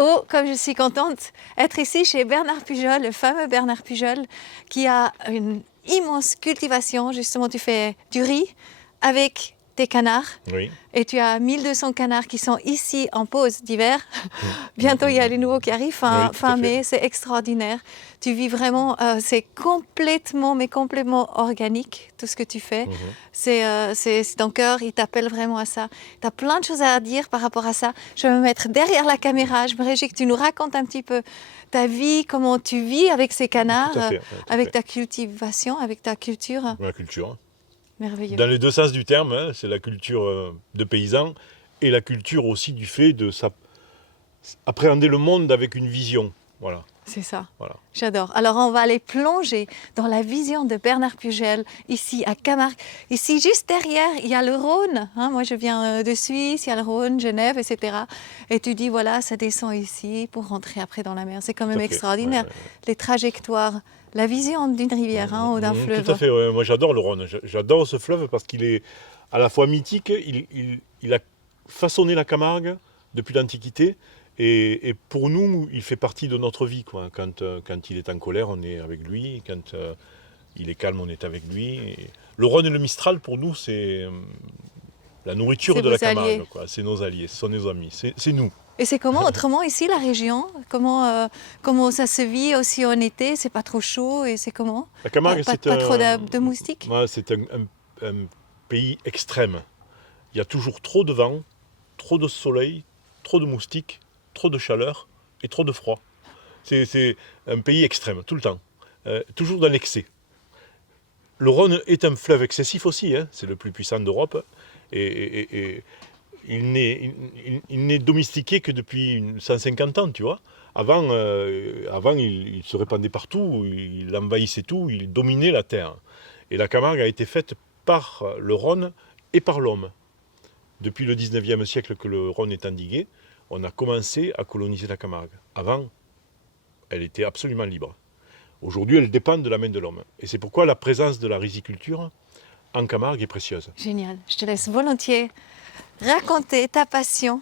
Oh, comme je suis contente d'être ici chez Bernard Pujol, le fameux Bernard Pujol, qui a une immense cultivation. Justement, tu fais du riz avec des canards. Oui. Et tu as 1200 canards qui sont ici en pause d'hiver. Bientôt, il y a les nouveaux qui arrivent, Oui, tout à fin fait. mai, c'est extraordinaire. Tu vis vraiment, c'est complètement, mais complètement organique, tout ce que tu fais. C'est ton cœur, il t'appelle vraiment à ça. Tu as plein de choses à dire par rapport à ça. Je vais me mettre derrière la caméra. Je me réjouis que tu nous racontes un petit peu ta vie, comment tu vis avec ces canards, Tout à fait. avec ta cultivation, avec ta culture. La culture. Merveilleux. Dans les deux sens du terme, hein, c'est la culture de paysan et la culture aussi du fait de appréhender le monde avec une vision. Voilà. C'est ça. Voilà. J'adore. Alors, on va aller plonger dans la vision de Bernard Pujol, ici à Camargue. Ici, juste derrière, il y a le Rhône. Hein, moi, je viens de Suisse, il y a le Rhône, Genève, etc. Et tu dis, voilà, ça descend ici pour rentrer après dans la mer. C'est quand même extraordinaire. Les trajectoires, la vision d'une rivière ou d'un fleuve. Tout à fait. Ouais. Moi, j'adore le Rhône. J'adore ce fleuve parce qu'il est à la fois mythique. Il a façonné la Camargue depuis l'Antiquité. Et pour nous, il fait partie de notre vie, quoi. Quand il est en colère, on est avec lui. Quand il est calme, on est avec lui. Et le Rhône et le Mistral, pour nous, c'est la nourriture de la Camargue. C'est nos alliés, ce sont nos amis, c'est nous. Et c'est comment autrement ici, la région? Comment ça se vit aussi en été? C'est pas trop chaud et c'est comment? La Camargue, pas trop de moustiques? Ouais, c'est un pays extrême. Il y a toujours trop de vent, trop de soleil, trop de moustiques, trop de chaleur et trop de froid. C'est un pays extrême, tout le temps. Toujours dans l'excès. Le Rhône est un fleuve excessif aussi, hein, c'est le plus puissant d'Europe. Et il n'est domestiqué que depuis 150 ans, tu vois. Avant, il se répandait partout, il envahissait tout, il dominait la terre. Et la Camargue a été faite par le Rhône et par l'homme. Depuis le 19e siècle que le Rhône est endigué, on a commencé à coloniser la Camargue. Avant, elle était absolument libre. Aujourd'hui, elle dépend de la main de l'homme. Et c'est pourquoi la présence de la riziculture en Camargue est précieuse. Génial. Je te laisse volontiers raconter ta passion.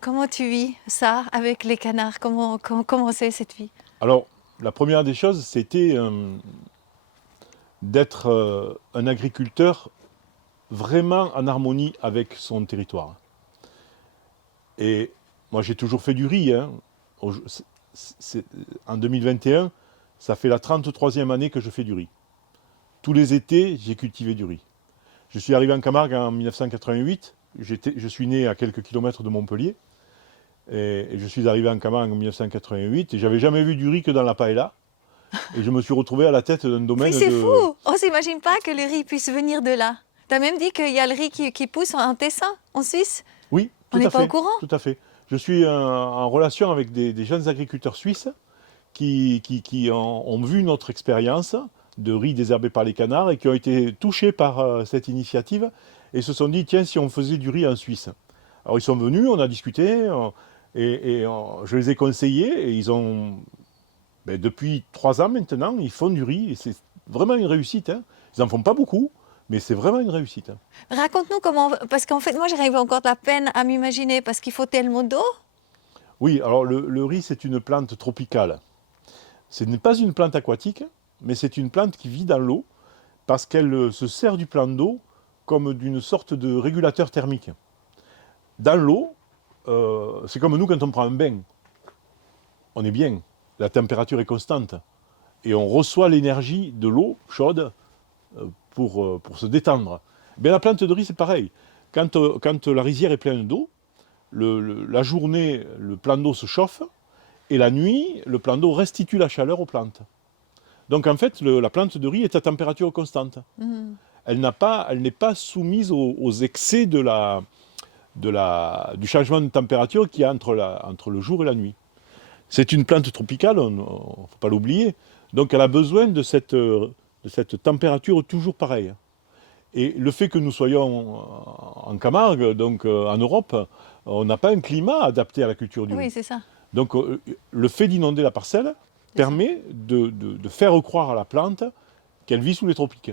Comment tu vis ça avec les canards? Comment c'est cette vie? Alors, la première des choses, c'était d'être un agriculteur vraiment en harmonie avec son territoire. Et moi, j'ai toujours fait du riz. Hein. En 2021, ça fait la 33e année que je fais du riz. Tous les étés, j'ai cultivé du riz. Je suis arrivé en Camargue en 1988. Je suis né à quelques kilomètres de Montpellier. Et je suis arrivé en Camargue en 1988. Et j'avais jamais vu du riz que dans la paella. Et je me suis retrouvé à la tête d'un domaine oui, c'est fou. On ne s'imagine pas que le riz puisse venir de là. Tu as même dit qu'il y a le riz qui pousse en Tessin, en Suisse. Oui, tout on à fait. On n'est pas au courant. Tout à fait. Je suis en relation avec des jeunes agriculteurs suisses qui ont vu notre expérience de riz désherbé par les canards et qui ont été touchés par cette initiative et se sont dit, tiens, si on faisait du riz en Suisse. Alors ils sont venus, on a discuté je les ai conseillés et ils ont... depuis 3 ans maintenant, ils font du riz et c'est vraiment une réussite. Hein. Ils n'en font pas beaucoup, mais c'est vraiment une réussite. Hein. Raconte-nous comment... Parce qu'en fait, moi, j'arrive encore de la peine à m'imaginer parce qu'il faut tellement d'eau. Oui, alors le riz, c'est une plante tropicale. Ce n'est pas une plante aquatique, mais c'est une plante qui vit dans l'eau parce qu'elle se sert du plan d'eau comme d'une sorte de régulateur thermique. Dans l'eau, c'est comme nous quand on prend un bain. On est bien, la température est constante. Et on reçoit l'énergie de l'eau chaude pour se détendre. Bien, la plante de riz, c'est pareil. Quand la rizière est pleine d'eau, la journée, le plan d'eau se chauffe, et la nuit, le plan d'eau restitue la chaleur aux plantes. Donc en fait, la plante de riz est à température constante. Elle n'est pas soumise aux excès du changement de température qu'il y a entre le jour et la nuit. C'est une plante tropicale, il ne faut pas l'oublier. Donc elle a besoin de cette température toujours pareille. Et le fait que nous soyons en Camargue, donc en Europe, on n'a pas un climat adapté à la culture du riz. Oui, c'est ça. Donc le fait d'inonder la parcelle permet de faire croire à la plante qu'elle vit sous les tropiques.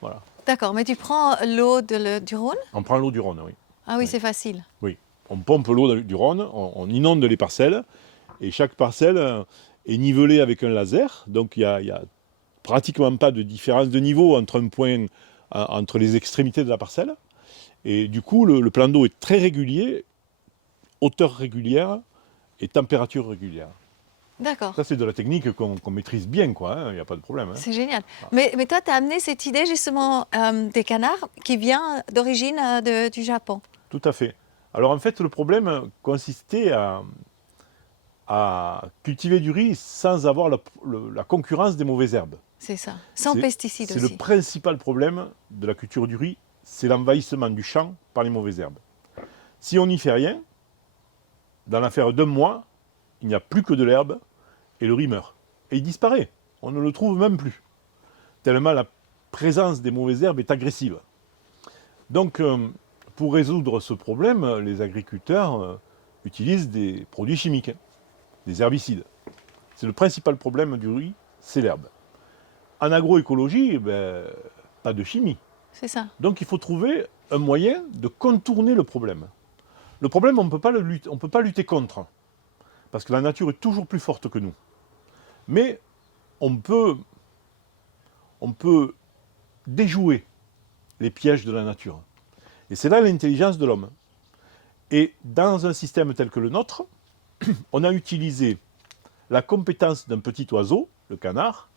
Voilà. D'accord, mais tu prends l'eau du Rhône? On prend l'eau du Rhône, oui. Ah oui, c'est facile. Oui. on pompe l'eau du Rhône, on inonde les parcelles, et chaque parcelle est nivelée avec un laser, donc il y a pratiquement pas de différence de niveau entre un point, entre les extrémités de la parcelle, et du coup le plan d'eau est très régulier, hauteur régulière et température régulière. D'accord. Ça, c'est de la technique qu'on maîtrise bien, quoi, hein, il n'y a pas de problème. Hein. C'est génial. Mais toi, tu as amené cette idée justement des canards qui vient d'origine du Japon. Tout à fait. Alors en fait, le problème consistait à cultiver du riz sans avoir la concurrence des mauvaises herbes. C'est ça. Sans pesticides C'est aussi. le principal problème de la culture du riz, c'est l'envahissement du champ par les mauvaises herbes. Si on n'y fait rien, dans l'affaire d'un mois, il n'y a plus que de l'herbe et le riz meurt. Et il disparaît. On ne le trouve même plus. Tellement la présence des mauvaises herbes est agressive. Donc, pour résoudre ce problème, les agriculteurs utilisent des produits chimiques, des herbicides. C'est le principal problème du riz, c'est l'herbe. En agroécologie, eh ben, pas de chimie. C'est ça. Donc il faut trouver un moyen de contourner le problème. Le problème, on ne peut pas lutter contre, parce que la nature est toujours plus forte que nous. Mais on peut déjouer les pièges de la nature. Et c'est là l'intelligence de l'homme. Et dans un système tel que le nôtre, on a utilisé la compétence d'un petit oiseau, le canard,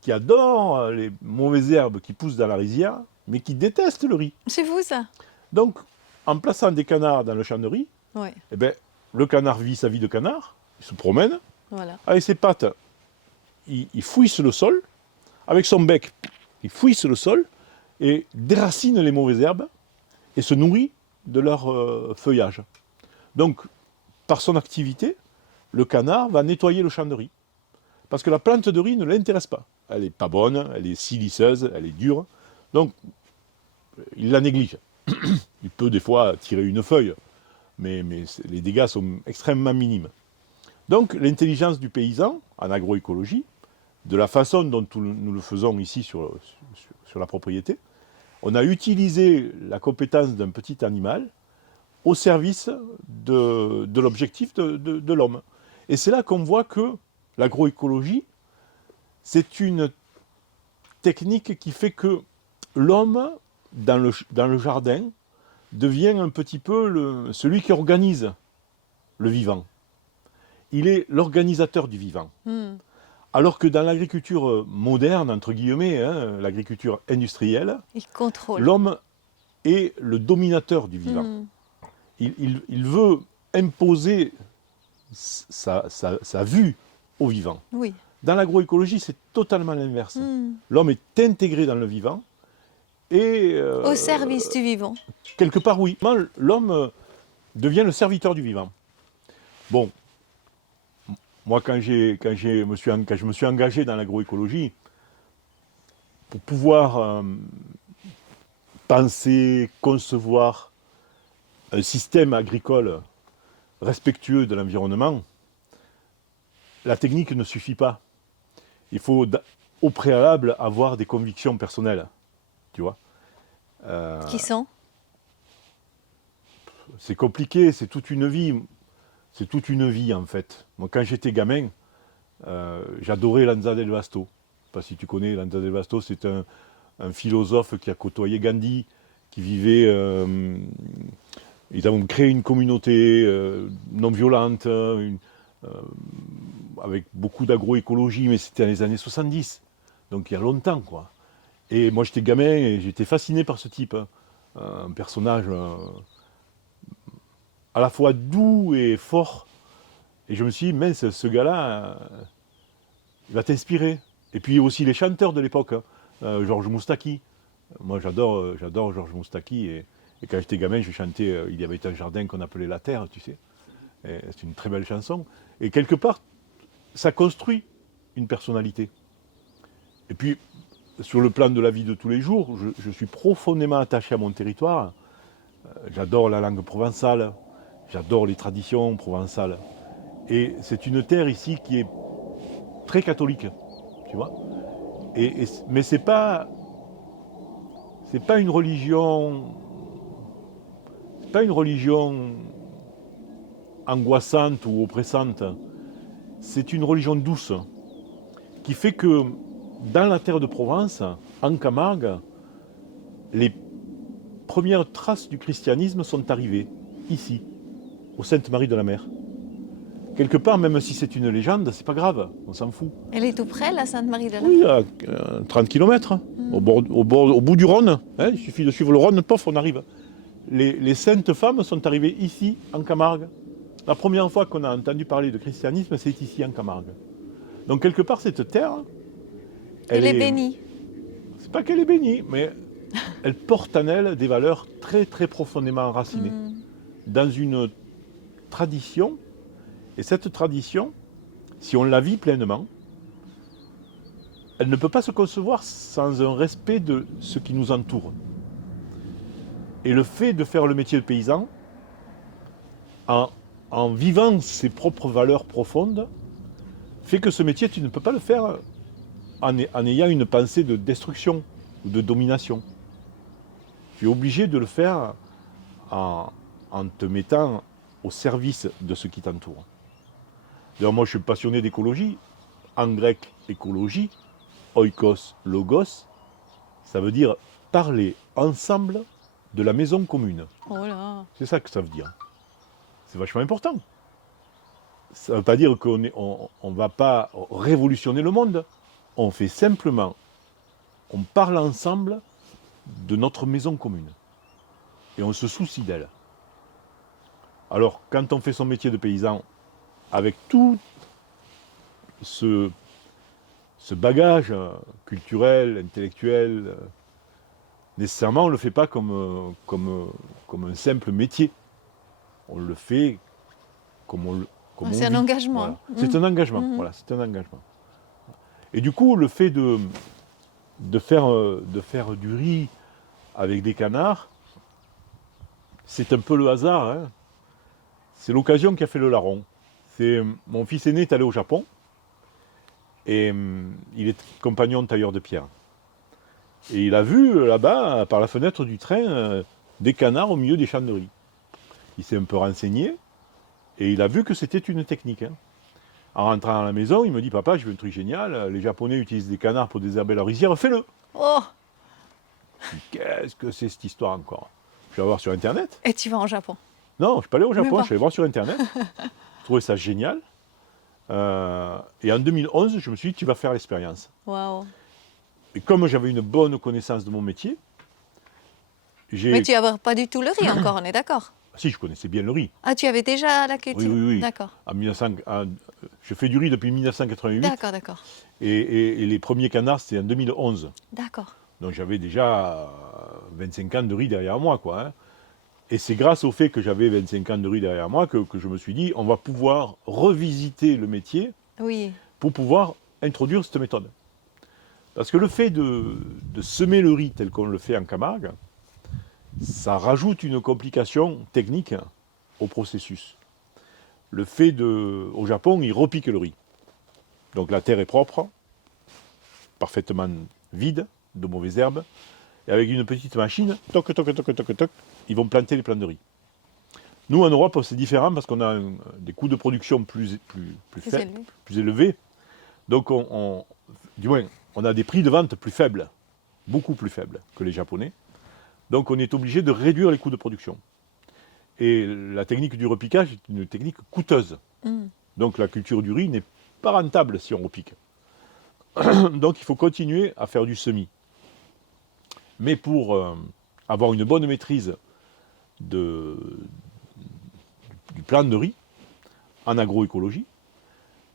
qui adore les mauvaises herbes qui poussent dans la rizière, mais qui déteste le riz. C'est vous, ça? Donc, en plaçant des canards dans le champ de riz, Oui. eh ben, le canard vit sa vie de canard, il se promène, Voilà. avec ses pattes, il fouisse le sol, avec son bec, il fouisse le sol, et déracine les mauvaises herbes, et se nourrit de leur feuillage. Donc, par son activité, le canard va nettoyer le champ de riz. Parce que la plante de riz ne l'intéresse pas. Elle n'est pas bonne, elle est siliceuse, elle est dure. Donc, il la néglige. Il peut des fois tirer une feuille, mais les dégâts sont extrêmement minimes. Donc, l'intelligence du paysan, en agroécologie, de la façon dont nous le faisons ici sur la propriété, on a utilisé la compétence d'un petit animal au service de l'objectif de l'homme. Et c'est là qu'on voit que l'agroécologie, c'est une technique qui fait que l'homme, dans le jardin, devient un petit peu celui qui organise le vivant. Il est l'organisateur du vivant. Alors que dans l'agriculture moderne, entre guillemets, hein, l'agriculture industrielle, Il contrôle. l'homme est le dominateur du vivant. Il veut imposer sa vue au vivant. Oui. Dans l'agroécologie, c'est totalement l'inverse. L'homme est intégré dans le vivant et... Au service du vivant. Quelque part, oui. L'homme devient le serviteur du vivant. Bon, moi, quand je me suis engagé dans l'agroécologie, pour pouvoir penser, concevoir un système agricole respectueux de l'environnement, la technique ne suffit pas. Il faut au préalable avoir des convictions personnelles, tu vois. Qui sont? C'est compliqué, c'est toute une vie. C'est toute une vie en fait. Moi, quand j'étais gamin, j'adorais Lanza del Vasto. Je ne sais pas si tu connais Lanza del Vasto, c'est un philosophe qui a côtoyé Gandhi, qui vivait. Ils ont créé une communauté non violente, avec beaucoup d'agroécologie, mais c'était dans les années 70, donc il y a longtemps, quoi. Et moi, j'étais gamin et j'étais fasciné par ce type, hein. Un personnage à la fois doux et fort. Et je me suis dit, mince, ce gars-là, il va t'inspirer. Et puis aussi les chanteurs de l'époque, hein. Georges Moustaki. Moi, j'adore Georges Moustaki. Et quand j'étais gamin, je chantais Il y avait un jardin qu'on appelait la terre, tu sais. C'est une très belle chanson. Et quelque part, ça construit une personnalité. Et puis, sur le plan de la vie de tous les jours, je suis profondément attaché à mon territoire. J'adore la langue provençale, j'adore les traditions provençales. Et c'est une terre ici qui est très catholique, tu vois. Mais c'est pas une religion angoissante ou oppressante. C'est une religion douce qui fait que dans la terre de Provence, en Camargue, les premières traces du christianisme sont arrivées ici, au Sainte-Marie de la Mer. Quelque part, même si c'est une légende, c'est pas grave, on s'en fout. Elle est tout près, la Sainte-Marie-de-la-Mer? Oui, à 30 km, au bout du Rhône. Hein, il suffit de suivre le Rhône, pof, on arrive. Les saintes femmes sont arrivées ici, en Camargue. La première fois qu'on a entendu parler de christianisme, c'est ici, en Camargue. Donc, quelque part, cette terre, Elle est bénie. C'est pas qu'elle est bénie, mais elle porte en elle des valeurs très, très profondément enracinées dans une tradition. Et cette tradition, si on la vit pleinement, elle ne peut pas se concevoir sans un respect de ce qui nous entoure. Et le fait de faire le métier de paysan, en vivant ses propres valeurs profondes, fait que ce métier, tu ne peux pas le faire en ayant une pensée de destruction ou de domination. Tu es obligé de le faire en te mettant au service de ce qui t'entoure. D'ailleurs, moi, je suis passionné d'écologie. En grec, écologie, oikos, logos, ça veut dire parler ensemble de la maison commune. Oh là. C'est ça que ça veut dire. C'est vachement important. Ça ne veut pas dire qu'on ne va pas révolutionner le monde. On fait simplement, on parle ensemble de notre maison commune. Et on se soucie d'elle. Alors, quand on fait son métier de paysan, avec tout ce bagage culturel, intellectuel, nécessairement, on ne le fait pas comme un simple métier. On le fait comme on C'est un vit. engagement. Voilà. C'est un engagement. Voilà, c'est un engagement. Et du coup, le fait de faire du riz avec des canards, c'est un peu le hasard. Hein. C'est l'occasion qui a fait le larron. Mon fils aîné est allé au Japon et il est compagnon tailleur de pierre. Et il a vu là-bas, par la fenêtre du train, des canards au milieu des champs de riz. Il s'est un peu renseigné et il a vu que c'était une technique. Hein. En rentrant à la maison, il me dit « Papa, j'ai vu un truc génial, les Japonais utilisent des canards pour désherber leur rizière, fais-le !» Oh. Qu'est-ce que c'est cette histoire encore? Je vais voir sur Internet. Et tu vas en Japon? Non, je ne suis pas allé au Même Japon, pas. je suis allé voir sur Internet. Je trouvais ça génial. Et en 2011, je me suis dit, tu vas faire l'expérience. Waouh. Et comme j'avais une bonne connaissance de mon métier, Mais tu n'avais pas du tout le riz encore, on est d'accord? Si, je connaissais bien le riz. Ah, tu avais déjà la culture? Oui. D'accord. Je fais du riz depuis 1988. D'accord. Et les premiers canards, c'était en 2011. D'accord. Donc j'avais déjà 25 ans de riz derrière moi, quoi. Hein. Et c'est grâce au fait que j'avais 25 ans de riz derrière moi que je me suis dit, on va pouvoir revisiter le métier Oui. pour pouvoir introduire cette méthode. Parce que le fait de semer le riz tel qu'on le fait en Camargue, ça rajoute une complication technique au processus. Le fait au Japon, ils repiquent le riz. Donc la terre est propre, parfaitement vide, de mauvaises herbes, et avec une petite machine, toc, ils vont planter les plants de riz. Nous, en Europe, c'est différent parce qu'on a des coûts de production plus élevés. Donc, du moins, on a des prix de vente plus faibles, beaucoup plus faibles que les Japonais. Donc, on est obligé de réduire les coûts de production. Et la technique du repiquage est une technique coûteuse. Donc, la culture du riz n'est pas rentable si on repique. Donc, il faut continuer à faire du semis. Mais pour avoir une bonne maîtrise du plant de riz en agroécologie,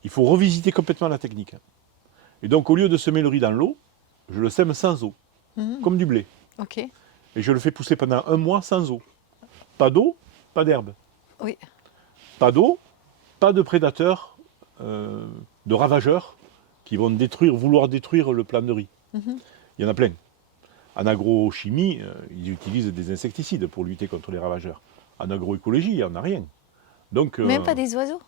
il faut revisiter complètement la technique. Et donc, au lieu de semer le riz dans l'eau, je le sème sans eau, comme du blé. Ok. Et je le fais pousser pendant 1 mois sans eau. Pas d'eau, pas d'herbe. Oui. Pas d'eau, pas de prédateurs, de ravageurs qui vont vouloir détruire le plant de riz. Il y en a plein. En agrochimie, ils utilisent des insecticides pour lutter contre les ravageurs. En agroécologie, il n'y en a rien. Donc, Même pas des oiseaux?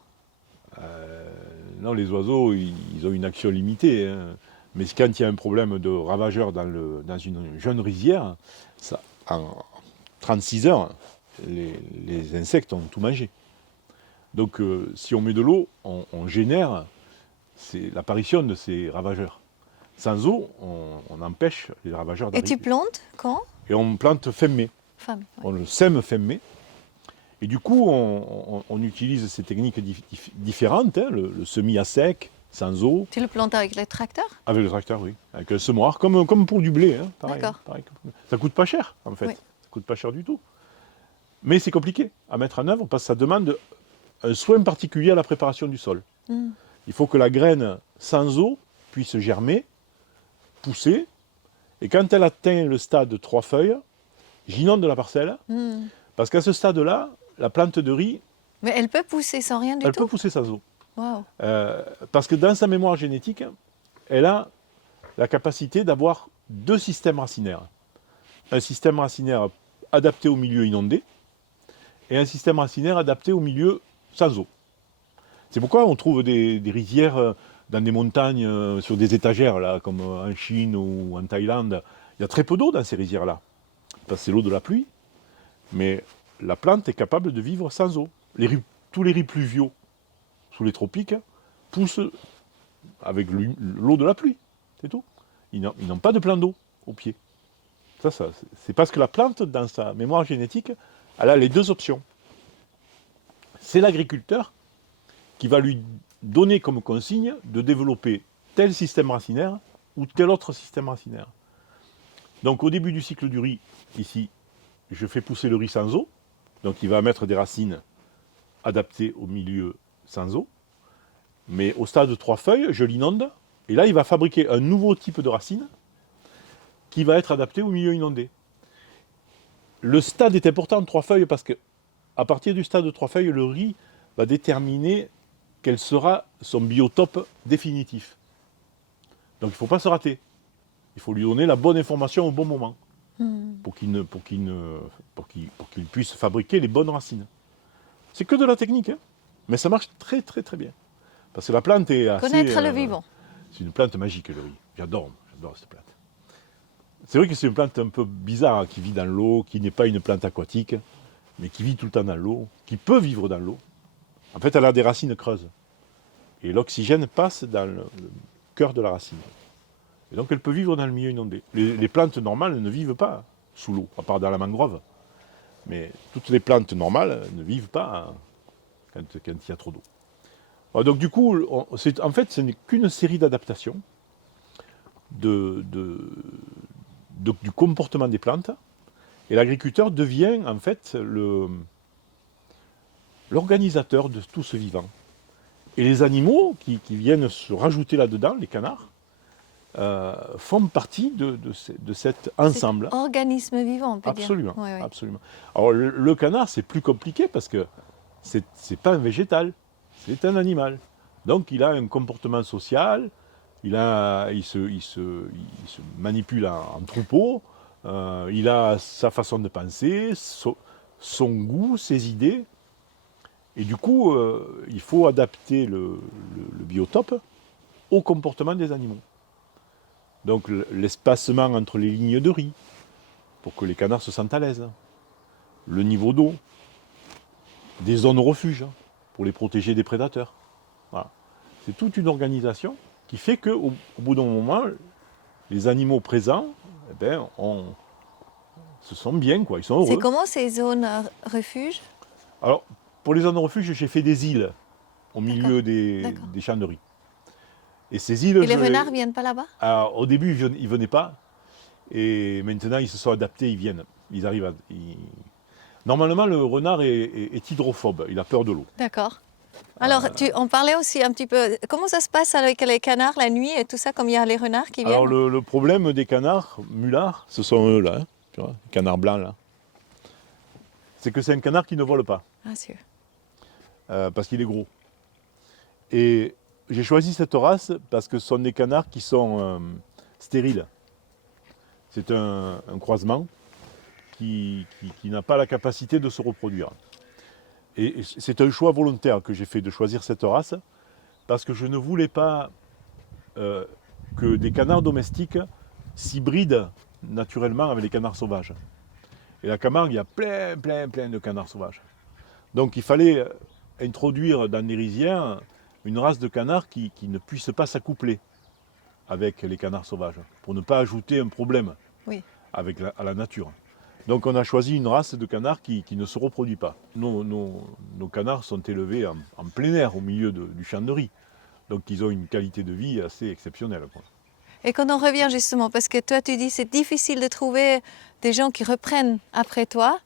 Non, les oiseaux, ils ont une action limitée. Hein. Mais quand il y a un problème de ravageurs dans une jeune rizière, en 36 heures, les insectes ont tout mangé. Donc si on met de l'eau, on génère l'apparition de ces ravageurs. Sans eau, on empêche les ravageurs Et tu d'arriver. plantes quand? Et on plante fin mai. Fin mai, ouais. On le sème fin mai. Et du coup, on utilise ces techniques différentes, hein, le semis à sec, sans eau, Tu le plantes avec le tracteur? avec le tracteur, oui, avec le semoir, comme pour du blé, hein, pareil, D'accord. pareil. Ça coûte pas cher, en fait. Oui. Ça coûte pas cher du tout. Mais c'est compliqué à mettre en œuvre parce que ça demande un soin particulier à la préparation du sol. Mm. Il faut que la graine sans eau puisse germer, pousser, et quand elle atteint le stade 3 feuilles, j'inonde la parcelle, Mm. parce qu'à ce stade-là, la plante de riz, Mais elle peut pousser sans rien du elle tout? peut pousser sans eau. Waouh. Parce que dans sa mémoire génétique, elle a la capacité d'avoir 2 systèmes racinaires. Un système racinaire adapté au milieu inondé et un système racinaire adapté au milieu sans eau. C'est pourquoi on trouve des rizières dans des montagnes, sur des étagères, là, comme en Chine ou en Thaïlande. Il y a très peu d'eau dans ces rizières-là, parce que c'est l'eau de la pluie, mais la plante est capable de vivre sans eau. Tous les riz pluviaux sous les tropiques poussent avec l'eau de la pluie, c'est tout. Ils n'ont pas de plan d'eau au pied. Ça, c'est parce que la plante, dans sa mémoire génétique, elle a les 2 options. C'est l'agriculteur qui va lui donner comme consigne de développer tel système racinaire ou tel autre système racinaire. Donc au début du cycle du riz, ici, je fais pousser le riz sans eau, donc il va mettre des racines adaptées au milieu sans eau, mais au stade de 3 feuilles, je l'inonde, et là il va fabriquer un nouveau type de racine qui va être adapté au milieu inondé. Le stade est important de 3 feuilles parce que à partir du stade de 3 feuilles, le riz va déterminer quel sera son biotope définitif. Donc il ne faut pas se rater. Il faut lui donner la bonne information au bon moment pour qu'il puisse fabriquer les bonnes racines. C'est que de la technique, hein, mais ça marche très très très bien. Parce que la plante est assez... Connaître le vivant. C'est une plante magique, le riz. J'adore cette plante. C'est vrai que c'est une plante un peu bizarre, hein, qui vit dans l'eau, qui n'est pas une plante aquatique, mais qui vit tout le temps dans l'eau, qui peut vivre dans l'eau. En fait, elle a des racines creuses. Et l'oxygène passe dans le cœur de la racine. Et donc, elle peut vivre dans le milieu inondé. Les plantes normales ne vivent pas sous l'eau, à part dans la mangrove. Mais toutes les plantes normales ne vivent pas quand il y a trop d'eau. Alors, donc, du coup, en fait, ce n'est qu'une série d'adaptations du comportement des plantes. Et l'agriculteur devient, en fait, l'organisateur de tout ce vivant. Et les animaux qui viennent se rajouter là-dedans, les canards, font partie de cet ensemble. Organisme vivant, on peut Absolument, dire. Oui. absolument. Alors le canard, c'est plus compliqué parce que c'est pas un végétal, c'est un animal. Donc il a un comportement social, il se manipule en troupeau, il a sa façon de penser, son goût, ses idées. Et du coup, il faut adapter le biotope au comportement des animaux. Donc l'espacement entre les lignes de riz, pour que les canards se sentent à l'aise. Le niveau d'eau, des zones refuge, pour les protéger des prédateurs. Voilà. C'est toute une organisation qui fait qu'au bout d'un moment, les animaux présents, se sentent bien, quoi. Ils sont heureux. C'est comment ces zones refuges? Alors, pour les zones refuge, j'ai fait des îles au milieu des champs de riz. Et ces îles... Et les renards ne viennent pas là-bas? Alors, au début, ils ne venaient pas. Et maintenant, ils se sont adaptés, ils viennent. Ils arrivent Normalement, le renard est hydrophobe. Il a peur de l'eau. D'accord. Alors, on parlait aussi un petit peu... Comment ça se passe avec les canards la nuit et tout ça, comme il y a les renards qui viennent? Alors, le problème des canards mulards, ce sont eux, là. Hein, tu vois, les canards blancs, là. C'est que c'est un canard qui ne vole pas. Ah, sûr. Parce qu'il est gros. Et j'ai choisi cette race parce que ce sont des canards qui sont stériles. C'est un croisement qui n'a pas la capacité de se reproduire. Et c'est un choix volontaire que j'ai fait de choisir cette race parce que je ne voulais pas que des canards domestiques s'hybrident naturellement avec les canards sauvages. Et la Camargue, il y a plein de canards sauvages. Donc il fallait introduire dans les rizières une race de canard qui ne puisse pas s'accoupler avec les canards sauvages, pour ne pas ajouter un problème Oui. à la nature. Donc on a choisi une race de canard qui ne se reproduit pas. Nos canards sont élevés en plein air, au milieu du champ de riz. Donc ils ont une qualité de vie assez exceptionnelle, quoi. Et quand on revient justement, parce que toi tu dis c'est difficile de trouver des gens qui reprennent après toi,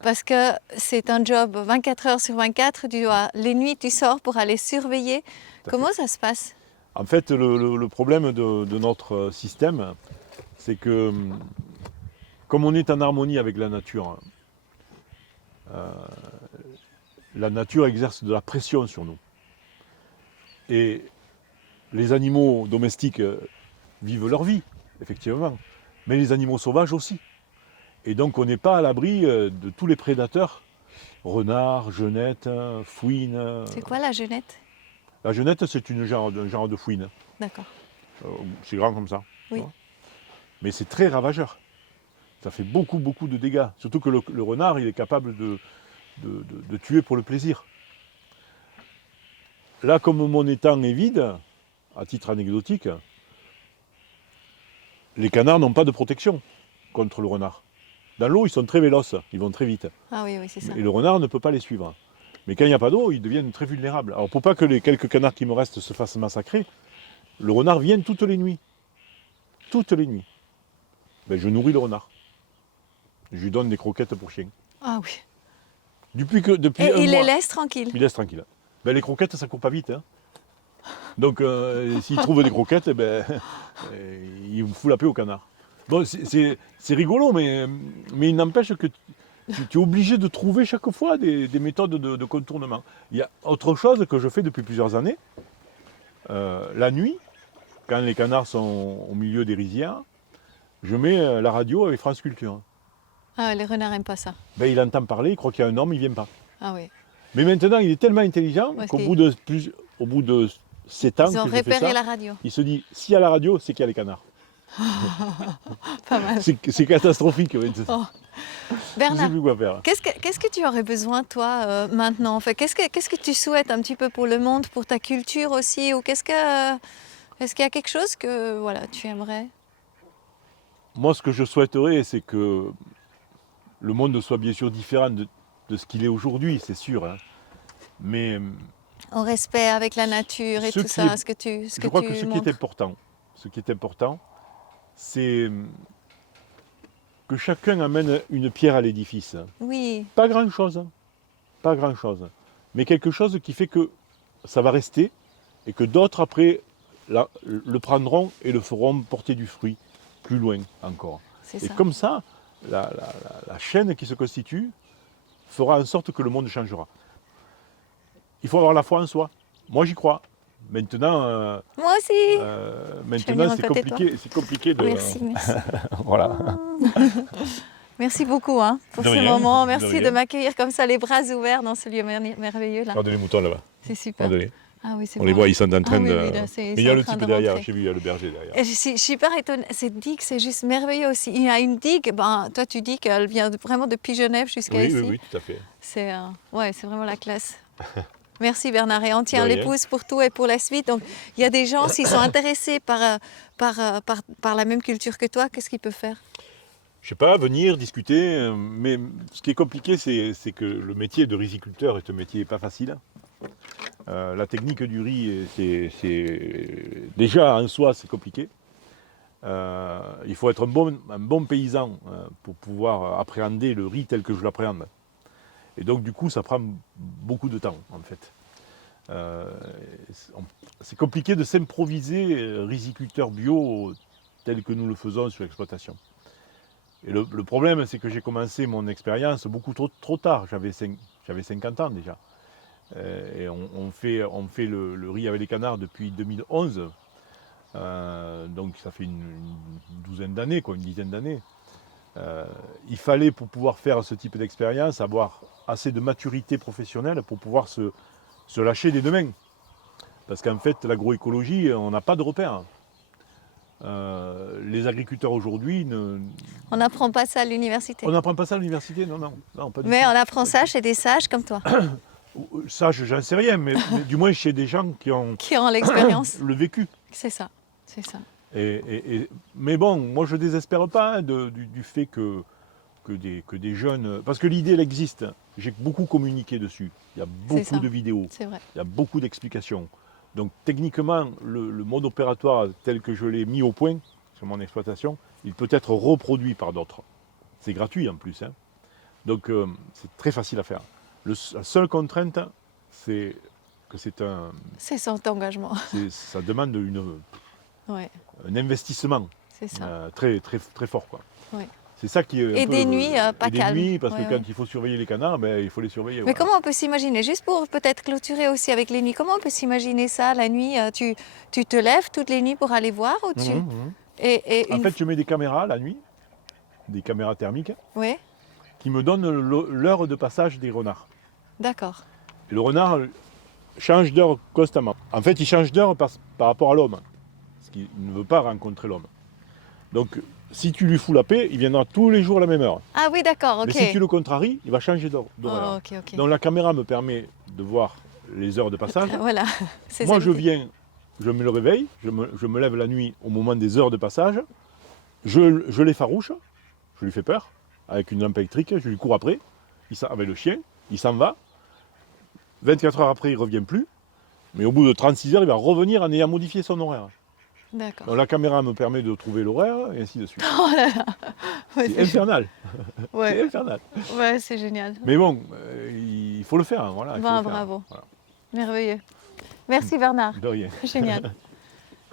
parce que c'est un job 24 heures sur 24, les nuits tu sors pour aller surveiller. Comment ça se passe? En fait, le problème de notre système, c'est que comme on est en harmonie avec la nature exerce de la pression sur nous. Et les animaux domestiques vivent leur vie, effectivement, mais les animaux sauvages aussi. Et donc on n'est pas à l'abri de tous les prédateurs, renards, genettes, fouines. C'est quoi la genette? La genette, c'est un genre de fouine. D'accord. C'est grand comme ça. Oui. Mais c'est très ravageur. Ça fait beaucoup de dégâts. Surtout que le renard, il est capable de tuer pour le plaisir. Là, comme mon étang est vide, à titre anecdotique, les canards n'ont pas de protection contre le renard. Dans l'eau, ils sont très véloces, ils vont très vite. Ah oui, c'est ça. Et le renard ne peut pas les suivre. Mais quand il n'y a pas d'eau, ils deviennent très vulnérables. Alors pour pas que les quelques canards qui me restent se fassent massacrer, le renard vient toutes les nuits. Toutes les nuits. Ben, je nourris le renard. Je lui donne des croquettes pour chien. Ah oui. Depuis Et un il mois, les laisse tranquilles. il laisse tranquille. Ben, les croquettes, ça court pas vite. Hein. Donc s'il trouve des croquettes, ben, il me fout la paix au canard. Bon, c'est rigolo, mais il n'empêche que tu es obligé de trouver chaque fois des méthodes de contournement. Il y a autre chose que je fais depuis plusieurs années. La nuit, quand les canards sont au milieu des rizières, je mets la radio avec France Culture. Ah, les renards n'aiment pas ça. Ben, il entend parler, il croit qu'il y a un homme, il ne vient pas. Ah oui. Mais maintenant, il est tellement intelligent Parce qu'au qu'il- bout de 7 ans Ils ont que je fais repéré ça, la radio. il se dit, s'il y a la radio, c'est qu'il y a les canards. Pas mal. C'est catastrophique. maintenant. Je ne sais Bernard, plus quoi faire. qu'est-ce que tu aurais besoin, toi, maintenant? Enfin, qu'est-ce que tu souhaites un petit peu pour le monde, pour ta culture aussi? Ou est-ce qu'il y a quelque chose que voilà, tu aimerais? Moi, ce que je souhaiterais, c'est que le monde soit bien sûr différent de ce qu'il est aujourd'hui, c'est sûr. Hein. Mais En respect avec la nature et Ce tout qui ça, est- ce que tu je crois que ce qui montres. est important, c'est que chacun amène une pierre à l'édifice. Oui, Pas grand-chose, pas grand-chose, mais quelque chose qui fait que ça va rester et que d'autres après le prendront et le feront porter du fruit plus loin encore. c'est Et ça. comme ça, la chaîne qui se constitue fera en sorte que le monde changera. Il faut avoir la foi en soi. Moi, j'y crois. Maintenant, Moi aussi. maintenant venir à côté de c'est compliqué de. Merci. Voilà. Merci beaucoup hein, pour De ce rien, moment. de Merci de rien. m'accueillir comme ça, les bras ouverts dans ce lieu merveilleux là. Regardez les moutons là-bas. C'est super. Regardez. Ah oui, c'est On les bon. voit, ils sont en train Ah oui, de. oui, là, Mais il y a le en train type de derrière, rentrer. j'ai vu, il y a le berger derrière. Et je suis super étonnée. Cette digue, c'est juste merveilleux aussi. Il y a une digue, toi tu dis qu'elle vient vraiment depuis Genève jusqu'à Oui, ici. oui, oui, tout à fait. C'est c'est vraiment la classe. Merci Bernard. Et on tient De les rien. pouces pour tout et pour la suite. Donc il y a des gens, s'ils sont intéressés par la même culture que toi, qu'est-ce qu'ils peuvent faire? Je sais pas, venir, discuter, mais ce qui est compliqué, c'est que le métier de riziculteur est un métier pas facile. La technique du riz, c'est déjà en soi, c'est compliqué. Il faut être un bon paysan pour pouvoir appréhender le riz tel que je l'appréhende. Et donc du coup, ça prend beaucoup de temps, en fait. C'est compliqué de s'improviser riziculteur bio tel que nous le faisons sur l'exploitation. Et le problème, c'est que j'ai commencé mon expérience beaucoup trop tard. J'avais 50 ans déjà. Et on fait le riz avec les canards depuis 2011. Donc ça fait une douzaine d'années, une dizaine d'années. Il fallait, pour pouvoir faire ce type d'expérience, avoir assez de maturité professionnelle pour pouvoir se lâcher des deux mains. Parce qu'en fait, l'agroécologie, on n'a pas de repères. Les agriculteurs aujourd'hui, On n'apprend pas ça à l'université. on n'apprend pas ça à l'université, non, pas du Mais tout. on apprend ça chez des sages comme toi. Ça, j'en sais rien, mais du moins chez des gens qui ont Qui ont l'expérience. le vécu. C'est ça, c'est ça. Mais bon, moi je ne désespère pas hein, du fait que des jeunes... Parce que l'idée, elle existe. J'ai beaucoup communiqué dessus. Il y a C'est ça. beaucoup de vidéos, C'est vrai. il y a beaucoup d'explications. Donc techniquement, le mode opératoire tel que je l'ai mis au point sur mon exploitation, il peut être reproduit par d'autres. C'est gratuit en plus. Hein. Donc c'est très facile à faire. La seule contrainte, c'est que C'est son engagement. ça demande Ouais, un investissement c'est ça. très, très, très fort. Quoi. Ouais. C'est ça qui est un Et peu, des nuits pas et des calmes. nuits, parce Ouais, que ouais. quand il faut surveiller les canards, ben, il faut les surveiller. Mais voilà. comment on peut s'imaginer, juste pour peut-être clôturer aussi avec les nuits, comment on peut s'imaginer ça la nuit tu te lèves toutes les nuits pour aller voir ou tu... Mhm. Et En fait, je mets des caméras la nuit, des caméras thermiques, Oui, qui me donnent l'heure de passage des renards. d'accord. Et le renard change d'heure constamment. En fait, il change d'heure par rapport à l'homme, parce qu'il ne veut pas rencontrer l'homme. Donc, si tu lui fous la paix, il viendra tous les jours à la même heure. Ah oui, d'accord, ok. Mais si tu le contraries, il va changer d'horaire. Oh, ok, ok. Donc la caméra me permet de voir les heures de passage. Voilà, c'est Moi, ça je l'idée. viens, je me le réveille, je me lève la nuit au moment des heures de passage, je l'effarouche, je lui fais peur, avec une lampe électrique, je lui cours après, avec le chien, il s'en va. 24 heures après, il ne revient plus, mais au bout de 36 heures, il va revenir en ayant modifié son horaire. D'accord. Donc la caméra me permet de trouver l'horaire, et ainsi de suite. Oh là là. Ouais, C'est infernal, c'est ouais, infernal. ouais, c'est génial. Mais bon, il faut le faire, hein, voilà. Il faut Ben, le faire, bravo. voilà. Merveilleux. Merci Bernard. De rien. Génial.